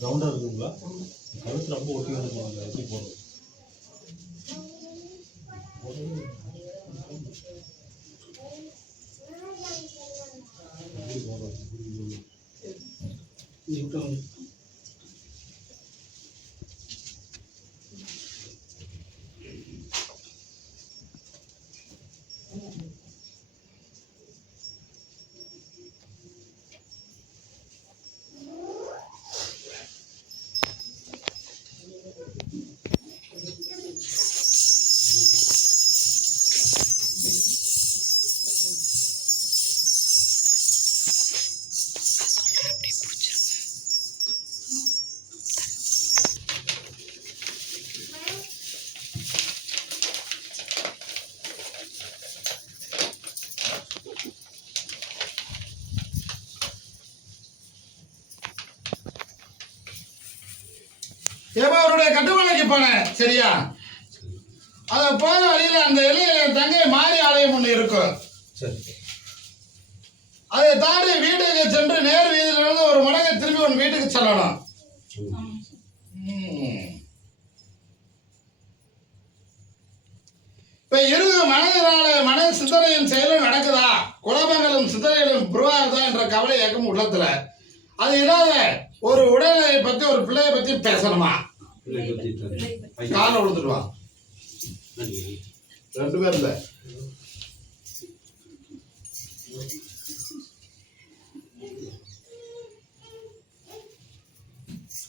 ரவுண்டாக இருக்குங்களா? கழுத்து ரொம்ப ஒட்டி வந்து போவாங்க எப்படி போடுறது ஏப்பா அவருடைய கட்டுமலைக்கு போனேன் சரியா? அத போன வழியில அந்த எல்லையில தங்கை மாரி ஆலயம் ஒண்ணு இருக்கும் சரி. அதை தாண்டி வீட்டுக்கு சென்று நேர் வீதியில இருந்து ஒரு மடங்கை திரும்பி உன் வீட்டுக்கு செல்லணும். இப்ப இரு மனதினால மன சிந்தனையும் செயலும் நடக்குதா? குழப்பங்களும் சிந்தனைகளும் புருவாகுதா என்ற கவலை ஏக்கம் உள்ளத்துல. அது இல்லாத ஒரு உடலை பத்தி ஒரு பிள்ளையை பத்தி பேசணுமா? காலை விழுந்துடுவா. ரெண்டு பேர் இல்ல.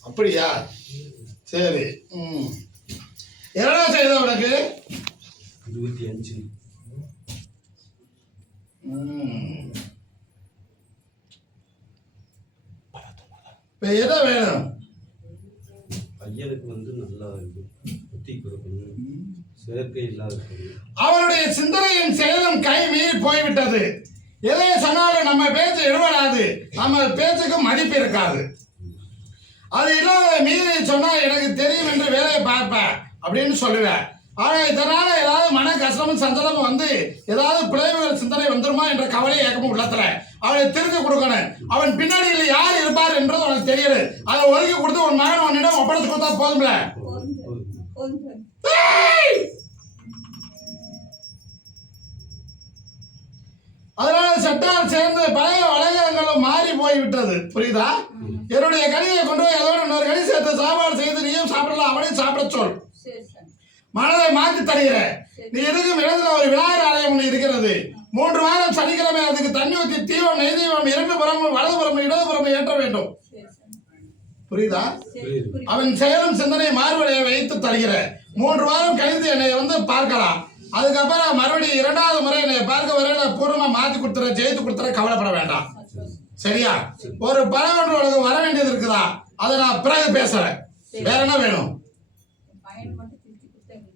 அப்படியா? சரி ம். என்னடா செய்த உனக்கு? இருபத்தி அஞ்சு. ம். இப்ப எதை வேணும்? பையனுக்கு வந்து நல்லா புத்தி கொடுக்கணும் செயற்கை இல்லாத அவருடைய சிந்தனையும் செயலும் கை மீறி போய்விட்டது. எதை சொன்னாலும் நம்ம பேச்சு எடுபடாது நம்ம பேச்சுக்கு மதிப்பு இருக்காது. அது இல்லாத மீறி சொன்னா எனக்கு தெரியும் என்று வேலையை பார்ப்பேன் அப்படின்னு சொல்லுவேன். ஆனா இதனால ஏதாவது மன கஷ்டமும் சஞ்சலமும் வந்து ஏதாவது பிழைவுகள் சிந்தனை வந்துருமா என்ற கவலை ஏக்கமும் உள்ளத்துல. அவனை திருத்தி கொடுக்கணும். அவன் பின்னாடியில் யார் இருப்பார் என்றது உனக்கு தெரியுது. அதை ஒதுக்கி கொடுத்து உன் மகன் உன்னிடம் ஒப்படைச்சு கொடுத்தா போதும்ல! அதனால சட்டால் சேர்ந்து பழைய வழக்கங்களும் மாறி போய்விட்டது. புரியுதா? என்னுடைய கனியை கொண்டு போய் அதோட இன்னொரு கனி சேர்த்து சாப்பாடு செய்து நீயும் சாப்பிடலாம். அவனையும் சாப்பிட சொல். மனதை மாற்றி தருகிறேன் நீ இருக்கும் இடத்துல ஒரு விநாயகர் ஆலயம் ஒன்று இருக்கிறது. மூன்று வாரம் சனிக்கிழமை அதுக்கு தண்ணி ஊற்றி தீவம் நெய் தீவம் இரண்டு புறமும் வலதுபுறமும் இடதுபுறமும் ஏற்ற வேண்டும். புரியுதா? அவன் செயலும் சிந்தனை மாறுபடைய வைத்து தருகிறேன் மூன்று வாரம் கழிந்து என்னை வந்து பார்க்கலாம். அதுக்கப்புறம் மறுபடியும் இரண்டாவது முறை என்னை பார்க்க வரையில பூர்வமா மாத்தி கொடுத்துற ஜெயித்து கொடுத்துற கவலைப்பட வேண்டாம். சரியா? ஒரு ஒன்று உனக்கு வர வேண்டியது இருக்குதா? அதை நான் பிறகு பேசுறேன். வேற என்ன வேணும்?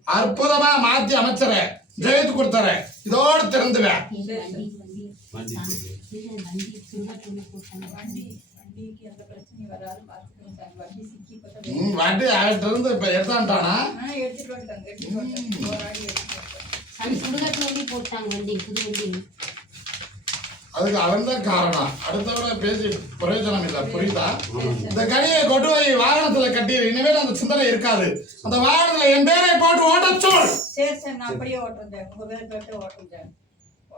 அற்புதமா மாத்தி அமைச்சறேன் ஜெயித்து கொடுத்துறேன் இதோடு திறந்துவேன் வண்டி அவர்கிட்ட இருந்து இப்ப எடுத்தான்ட்டானா போட்டாங்க வண்டி புது வண்டி. அதுக்கு அவன் தான் காரணம். அடுத்தவரை பேசி பிரயோஜனம் இல்லை. புரியுதா? இந்த கனியை கொண்டு போய் வாகனத்துல கட்டிடு இனிமேல் அந்த சிந்தனை இருக்காது. அந்த வாகனத்துல என் பேரை போட்டு ஓட்ட சொல். சரி சார். நான் அப்படியே ஓட்டுறேன் உங்க பேர் போட்டு ஓட்டுறேன்.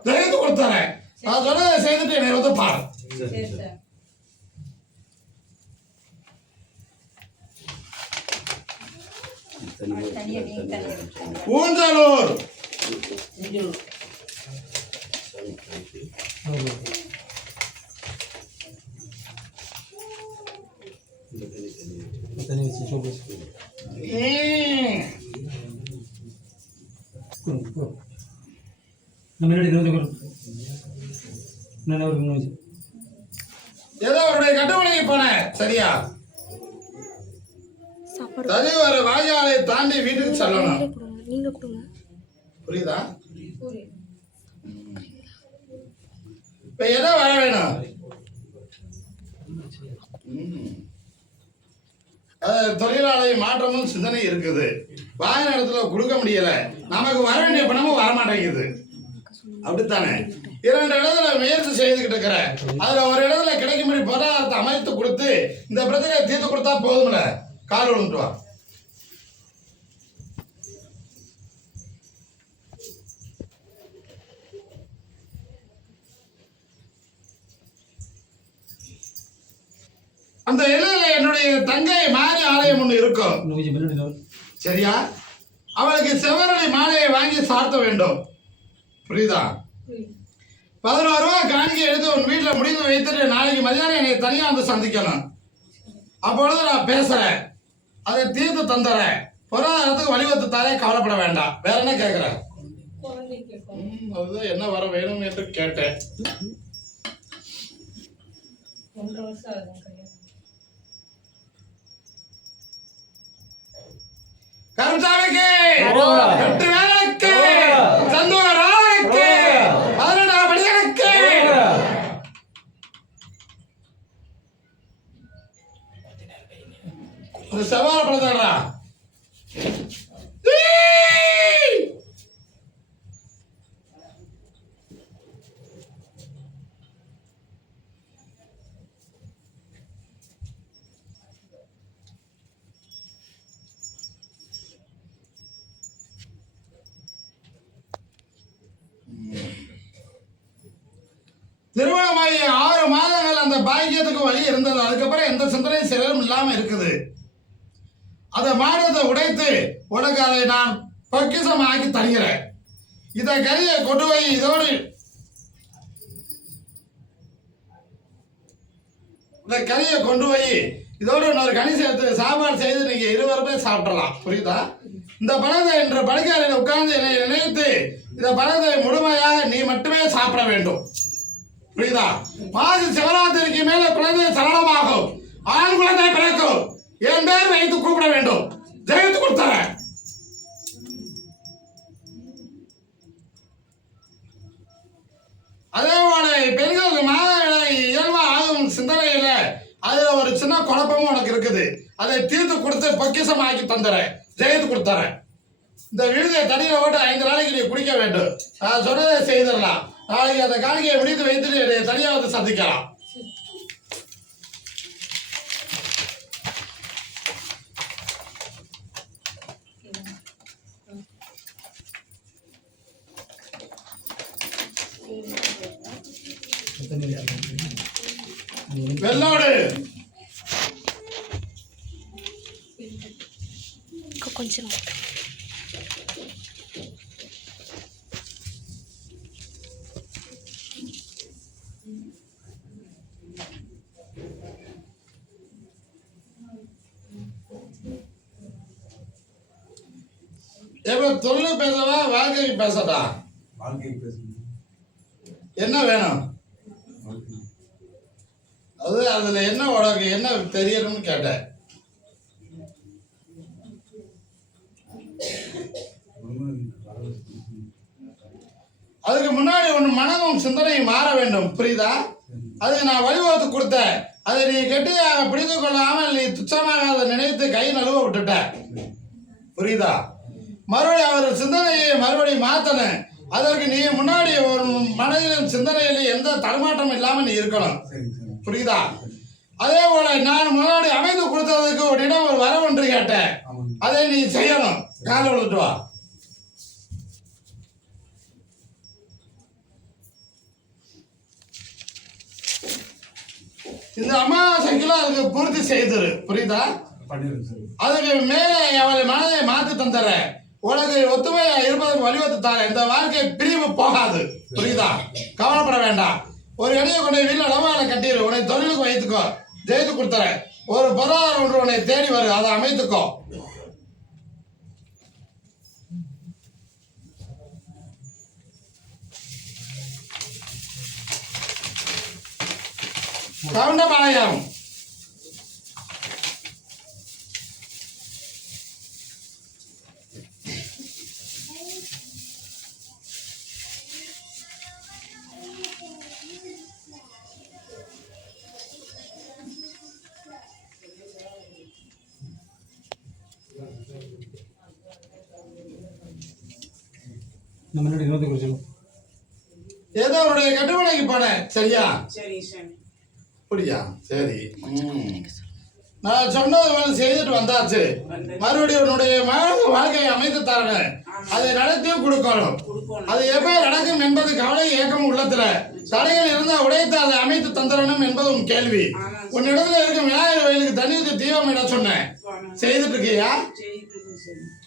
ஜெயித்து கொடுத்துறேன் நான் சொன்னதை செய்துட்டு என்னை வந்து பாரு. சரி. ஊஞ்சலூர் சரி, தேங்க்யூ. இந்த தனி தனியா. ம், முன்னாடி ஏதோ அவருடைய கட்டுமணிக்கு போனேன் சரியா தனி ஒரு வாயாலை தாண்டி வீட்டுக்கு செல்லணும். புரியுது. இப்ப எதை வர வேணும்? ம். தொழிலாளி மாற்றமும் சிந்தனை இருக்குது. வாங்கின இடத்துல கொடுக்க முடியல. நமக்கு வர வேண்டிய பணமும் வரமாட்டேங்குது. அப்படித்தானே? இரண்டு இடத்துல முயற்சி செய்துகிட்டு இருக்கிற அதுல ஒரு இடத்துல கிடைக்கும்படி பொருளாதாரத்தை அமைத்து கொடுத்து இந்த பிரச்சனையை தீர்த்து கொடுத்தா போதும்ல? கால் விழுந்துட்டு அந்த இலையில என்னுடைய தங்கை மாறி ஆலயம் ஒன்று இருக்கும். சரியா? அவளுக்கு செவ்வரளி மாலையை வாங்கி சார்த்த வேண்டும். புரியுதா? பதினோரு ரூபா காணிக்கை எடுத்து உன் வீட்டில் முடிந்து வைத்துட்டு நாளைக்கு மதியானம் என்னை தனியாக வந்து சந்திக்கணும். அப்பொழுது நான் பேசுறேன். அதை தீர்த்து தந்துறேன். பொருளாதாரத்துக்கு வழிவகுத்து தாரே கவலைப்பட வேண்டாம். வேற என்ன கேட்குறேன் அதுதான் என்ன வர வேணும் என்று கேட்டேன். அரோரா. எட்டு வேலைக்கு அரோரா. சந்தோர அரோரா. பதினெட்டாம் படிகளுக்கு ஒரு சவால படுத்துறா திருமணமாகி ஆறு மாதங்கள் அந்த பாக்கியத்துக்கு வழி இருந்தது. அதுக்கப்புறம் எந்த சிந்தனையும் சிலரும் இல்லாமல் இருக்குது. அதை மாடத்தை உடைத்து உனக்கு அதை நான் பொக்கிசமாக்கி தருகிறேன். இதை கரியை கொண்டு போய் இதோடு இந்த கதையை கொண்டு போய் இதோடு இன்னொரு கனி சேர்த்து சாப்பாடு செய்து நீங்க இருவருமே சாப்பிடலாம். புரியுதா? இந்த பழத்தை என்று படுக்கையில் உட்கார்ந்து என்னை நினைத்து இந்த பழத்தை முழுமையாக நீ மட்டுமே சாப்பிட வேண்டும். புரியுதா? பாதி சிவராத்திரிக்கு மேல குழந்தை சரளமாகும் ஆண் குழந்தை பிறக்கும். என் பேர் வைத்து கூப்பிட வேண்டும். ஜெயித்து கொடுத்தறேன். அதே போல பெண்கள் மாதவிடாய் இயல்பா ஆகும் சிந்தனையில அதுல ஒரு சின்ன குழப்பமும் உனக்கு இருக்குது. அதை தீர்த்து கொடுத்து பொக்கிஷமாக்கி தந்துறேன். ஜெயித்து கொடுத்துறேன். இந்த விழுதை தண்ணியில போட்டு ஐந்து நாளைக்கு நீ குடிக்க வேண்டும். நான் சொன்னதை செய்திடலாம். நாளைக்கு அந்த காணிக்கையை விடுத்து வைத்துட்டு என்னை தனியா வந்து சந்திக்கலாம். வெள்ளோடு. கொஞ்சம். எப்ப தொழில் பேசவா வாழ்க்கைக்கு பேசட்டா வாழ்க்கை பேசணும். என்ன வேணும்? அது அதுல என்ன உனக்கு என்ன தெரியணும்னு கேட்டேன். அதுக்கு முன்னாடி உன் மனமும் சிந்தனையும் மாற வேண்டும் புரியுதா? அதுக்கு நான் வழிவகுத்து கொடுத்தேன். அதை நீ கெட்டியாக பிடித்து கொள்ளாமல் நீ துச்சமாக அதை நினைத்து கை நழுவ விட்டுட்ட. புரியுதா? மறுபடியும் அவர் சிந்தனையை மறுபடியும் மாத்தணும் அதற்கு நீ முன்னாடி ஒரு மனதிலும் சிந்தனையிலும் எந்த தடுமாற்றம் இல்லாமல் நீ இருக்கணும். புரியுதா? அதே போல நான் முன்னாடி அமைந்து கொடுத்ததுக்கு ஒரு இடம் ஒரு வர ஒன்று கேட்டேன். அதை நீ செய்யணும். காலை விழுட்டு வா. இந்த அமாவாசைக்குள்ள அதுக்கு பூர்த்தி செய்திரு புரியுதா? அதுக்கு மேலே அவளை மனதை மாற்றி தந்துடுறேன். உனக்கு ஒத்துமையா இருப்பதற்கு வழிவகுத்து தரேன் இந்த வாழ்க்கை பிரிவு போகாது. புரியுதா? கவலைப்பட வேண்டாம். ஒரு இடையை கொண்டு வீட்டில் இடமான கட்டிடு உன்னை தொழிலுக்கு வைத்துக்கோ. ஜெயித்து கொடுத்துறேன். ஒரு பொருளாதாரம் ஒன்று உன்னை தேடி வரும் அதை அமைத்துக்கோ. கவுண்டபாளையம். நம்ம முன்னாடி இருபத்தி குறிச்சிடும் ஏதோ அவருடைய கட்டுமனைக்கு போனேன் சரியா? சரி சாமி அப்படியா? சரி. நான் சொன்னது வந்து செய்துட்டு வந்தாச்சு. மறுபடியும் உன்னுடைய மகனுக்கு வாழ்க்கையை அமைத்து தரணும் அதை நடத்தியும் கொடுக்கணும். அது எப்போ நடக்கும் என்பது கவலை ஏக்கம் உள்ளத்துல. தடைகள் இருந்தால் உடைத்து அதை அமைத்து தந்துடணும் என்பது உன் கேள்வி உன்னிடத்துல இருக்கும் விநாயகர் கோயிலுக்கு தண்ணி ஊற்றி தீபம் இட சொன்னேன். செய்துட்டு இருக்கியா?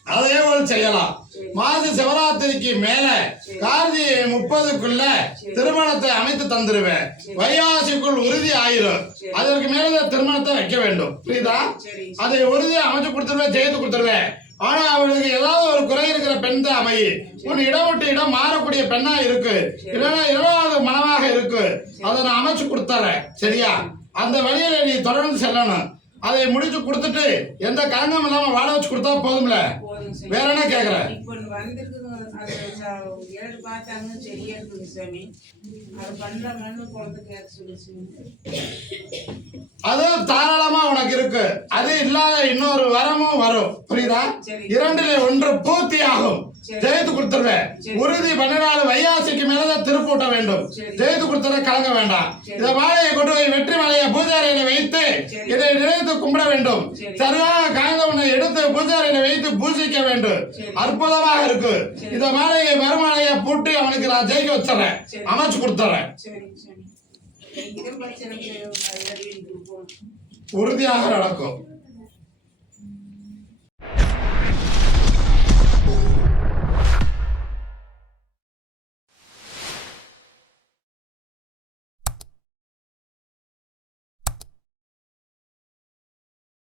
அதே போல செய்யலாம். மாத சிவராத்திரிக்கு மேல கார்த்திகை முப்பதுக்குள்ள திருமணத்தை அமைத்து தந்துருவேன். வைகாசிக்குள் உறுதி ஆயிரும். அதற்கு மேல திருமணத்தை வைக்க வேண்டும். புரியுதா? அதை உறுதி அமைச்சு கொடுத்துருவேன் செய்து கொடுத்துருவேன். ஆனா அவளுக்கு ஏதாவது ஒரு குறை இருக்கிற பெண் தான் அமையு உன் இடம் விட்டு இடம் மாறக்கூடிய பெண்ணா இருக்கு. இல்லைன்னா இரவாவது மனமாக இருக்கு. அதை நான் அமைச்சு கொடுத்துறேன். சரியா? அந்த வழியில நீ தொடர்ந்து செல்லணும். அதை முடிச்சு கொடுத்துட்டு எந்த கலங்கம் இல்லாம வாழ வச்சு கொடுத்தா போதும்ல? வேற என்ன கேக்குற? இப்போ ஏழு பார்த்தாங்க சரியா இருக்குது சாமி. அது பண்றாங்கன்னு குழந்தை அது தாராளமா உனக்கு இருக்கு. அது இல்லாத இன்னொரு வரமும் வரும். புரியுதா. இரண்டுல ஒன்று பூர்த்தி ஆகும். ஜெயித்து கொடுத்துருவேன். உறுதி பன்னினாலு வையாசிக்கு மேலதான் திருப்பூட்ட வேண்டும். ஜெயித்து கொடுத்துற கலங்க வேண்டாம். இந்த மாலையை கொண்டு போய் வெற்றி மலையை பூஜாரியில வைத்து. இதை நினைத்து கும்பிட வேண்டும் சரி. சரியாக காய்ந்த உன்னை எடுத்து பூஜாரியில வைத்து பூஜிக்க வேண்டும். அற்புதமாக இருக்கு. இந்த மாலையை பெருமாளையை பூட்டி அவனுக்கு நான் ஜெயிக்க வச்சிடறேன். அமைச்சு கொடுத்துறேன் உறுதியாக நடக்கும்